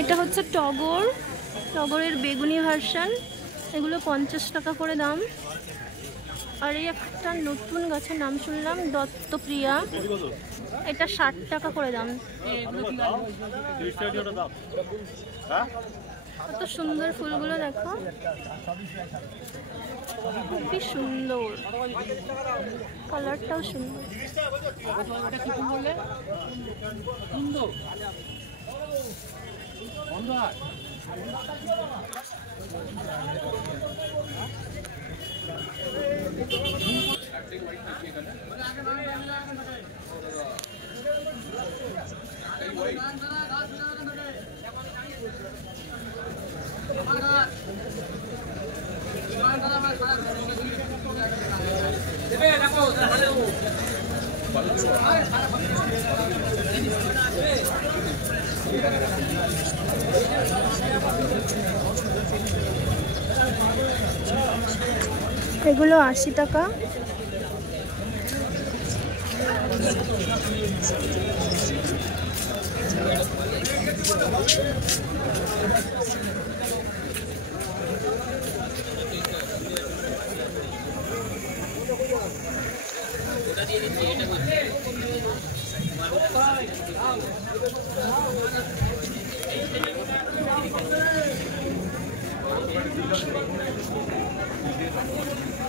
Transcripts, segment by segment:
এটা হচ্ছে টগর, টগরের বেগুনি ভার্সন, এগুলো 50 টাকা করে দাম। আর এই একটা নতুন গাছের নাম শুনলাম দত্তপ্রিয়া, এটা 60 টাকা করে দাম। কত সুন্দর ফুলগুলো দেখো, খুবই সুন্দর, কালারটাও সুন্দর। এগুলো 80 টাকা।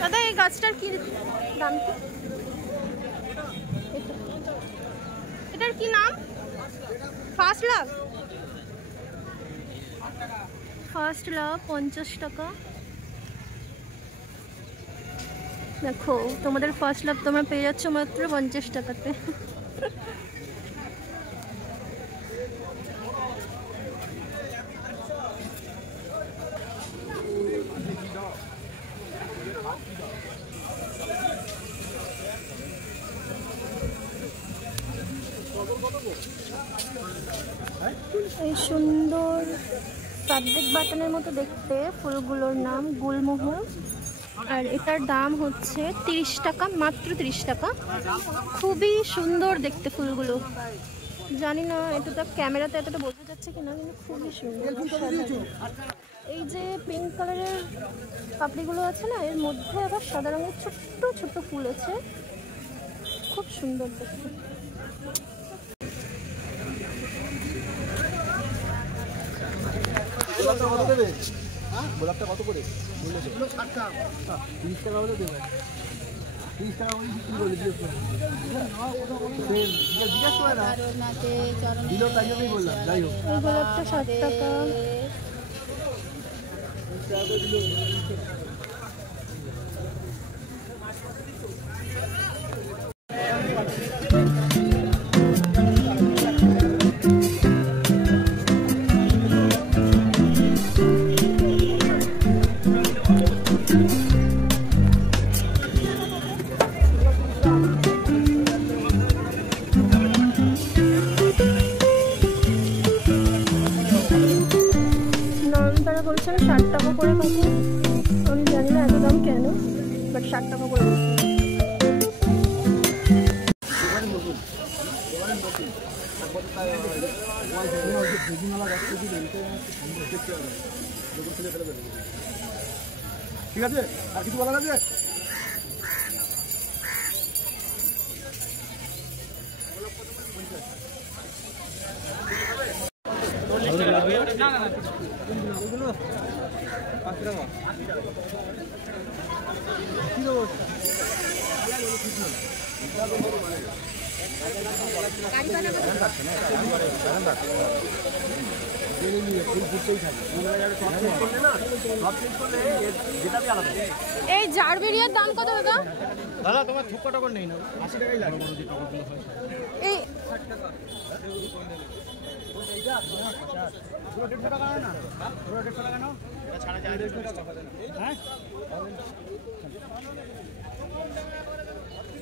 দাদা এই গাছটার কি দাম? এটার কি নাম? First love. ফার্স্ট লাভ 50 টাকা। দেখো তোমাদের ফার্স্ট লাভ তোমরা পেয়ে যাচ্ছ মাত্র 50 টাকাতে। এই সুন্দর ফ্যাব্রিক বাটনের মতো দেখতে ফুলগুলোর নাম গুলমোহর, আর এটার দাম হচ্ছে 30 টাকা, মাত্র 30 টাকা। খুবই সুন্দর দেখতে ফুলগুলো, জানি না এটা তো ক্যামেরাতে এতটা বোঝা যাচ্ছে কিনা, কিন্তু খুবই সুন্দর। এই যে পিঙ্ক কালারের পাপড়িগুলো আছে না, এর মধ্যে আবার সাদা রঙের ছোট্ট ছোট্ট ফুল আছে, খুব সুন্দর দেখতে। গোলাপটা কত করে? 30 টাকা হলে দেবে। 30 টাকা করে বিক্রি করে জিজ্ঞেস করে না দিল, তাই জন্যই বললাম। যাই হোক, এই গোলাপটা 60 টাকা। তারা বলছেন 60 টাকা করে কাকু, আমি জানি না এত দাম কেন, বাট 60 টাকা করে বলছেন। ঠিক আছে, আর কিছু বলার আছে? এই জারবেরিয়ার দাম কত দাদা? দাদা তোমার থুপকা টকর নেই না, 80 টাকাই লাগে। এই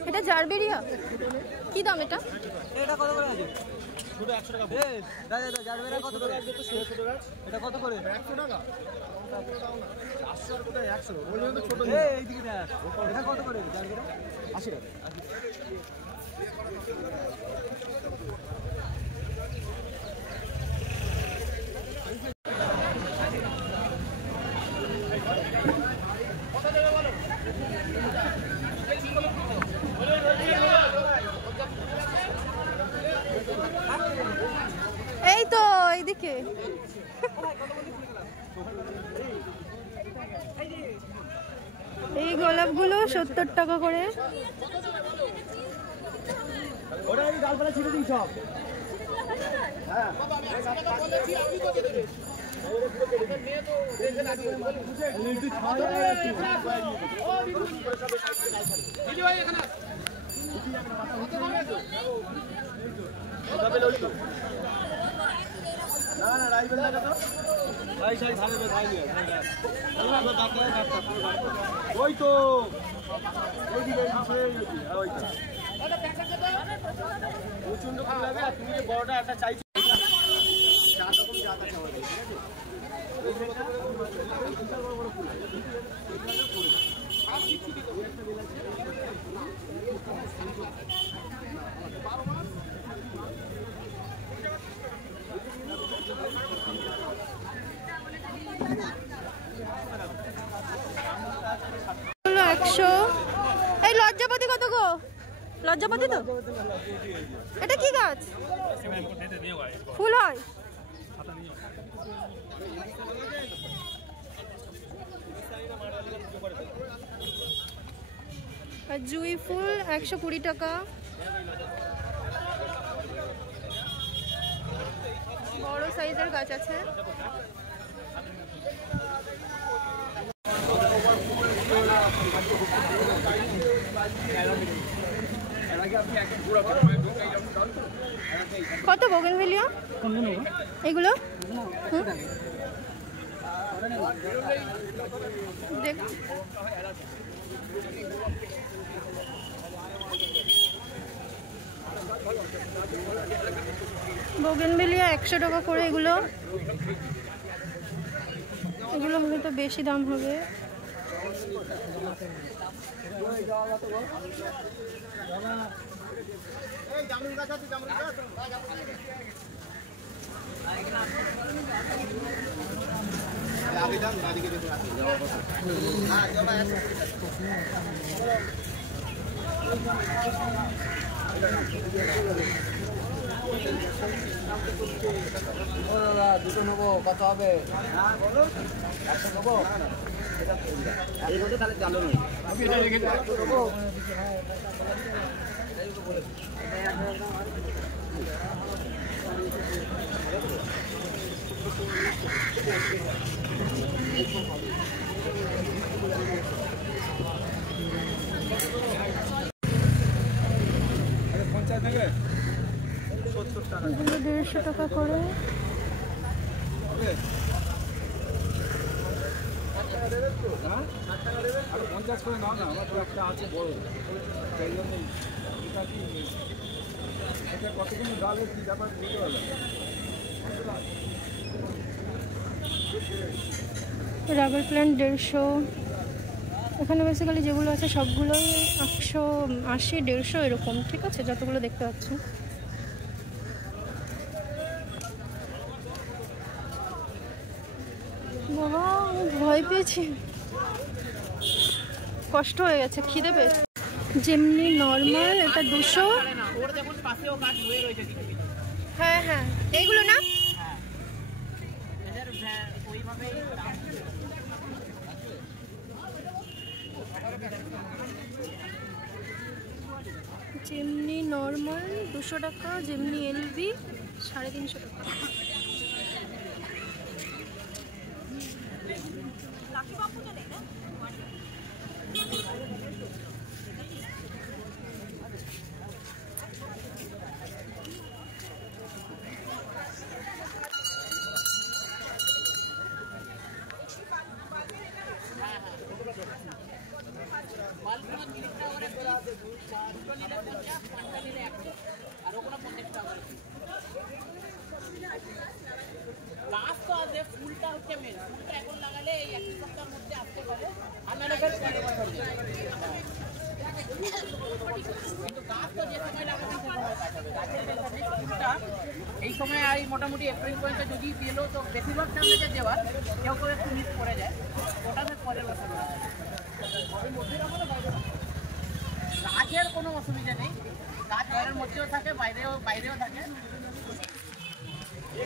এটা জারবেরিয়া, কি দাম এটা? এটা কত করে আছে? শুধু 100 টাকা। দাদা জারবেরিয়া কত করে? এটা কত করে? 100 টাকা। 400 আর কোথায় 100? ওই জন্য তো ছোট। এই দিকে দেখ, এটা কত করে জারবেরিয়া? 80 টাকা। এদিকে। এই গোলাপগুলো 70 টাকা করে। বড়টা একটা চাইছি। হলো 100। এই লজ্জাপতি কত গো? লজ্জাপতি তো? এটা কি গাছ? ফুল হয়? আর জুঁই ফুল 120 টাকা। বড় সাইজের গাছ আছে। কত বোগেনভেলিয়া এগুলো? দেখ বোগেনভেলিয়া 100 টাকা করে। এগুলো এগুলো হয়তো বেশি দাম হবে। দুটো নেবো, কত হবে? নেবো তাহলে চালু নয়। এগুলো 150 টাকা করে। Rubber plant 150। এখানে বেসিক্যালি যেগুলো আছে সবগুলোই 180, 150 এরকম, ঠিক আছে, যতগুলো দেখতে পাচ্ছ। বাবা আমি ভয় পেয়েছি, কষ্ট হয়ে গেছে, খিদে পেয়েছে। যেমনি নর্মাল এটা 200। হ্যাঁ হ্যাঁ এইগুলো না, যেমনি নর্মাল 200 টাকা, যেমনি এলবি 350 টাকা। ফুলটা হচ্ছে মেন, ফুলটা এখন লাগালে এই এক সপ্তাহের মধ্যে আসতে পারে। কিন্তু গাছ তো যে সময় লাগাতে ফুলটা এই সময় আর মোটামুটি এপ্রিল পর্যন্ত যদি পেলো তো বেশিরভাগ সামনে যে দেওয়ার কেউ কেউ একটু মিস করে যায়, ওটা পরের বছর গাছের কোনো অসুবিধা নেই, গাছ ঘরের মধ্যেও থাকে, বাইরেও থাকে। তুমি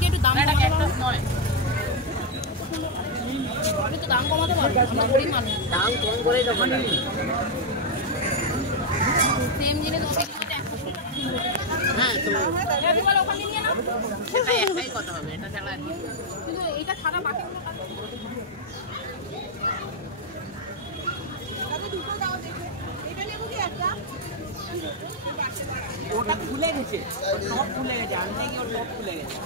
কি একটু দাম এটা ক্যাকটাস নয়, একটু দাম কমাতে পারবে? আমরা গরিব মানুষ, দাম কম করেই দেবো না। সেম জিনিস হ্যাঁ তো ওখানে নিয়ে নাও। সেটাই একটাই কথা হবে, এটা ছাড়া আর কি। কিন্তু এটা ছাড়া বাকিগুলো ওটা খুলে গেছে, টপ খুলে গেছে, আনতে গিয়ে ওর টপ খুলে গেছে।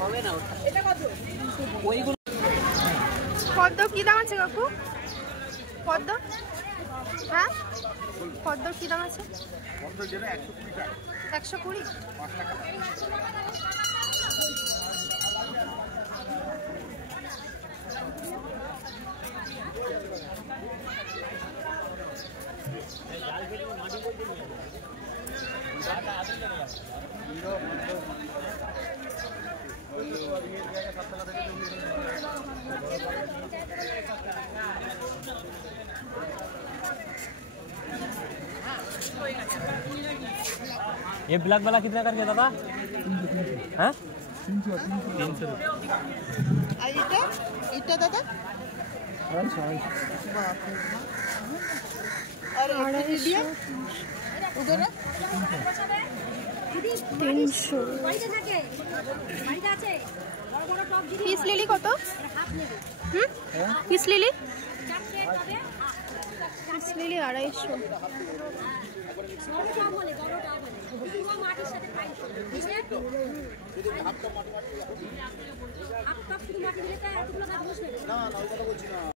হবে না ওটা, ওইগুলো পদ্ম কি দাম আছে কাকু? পদ্ম, হ্যাঁ পদ্মর কি দাম আছে? 120। ये ब्लैक वाला कितना करके दादा? हाँ 300 আর এটা এটা দাদা আর মিডিয়াম ওদের 300। পিস লিলি কত? Peace lily, peace lily 250।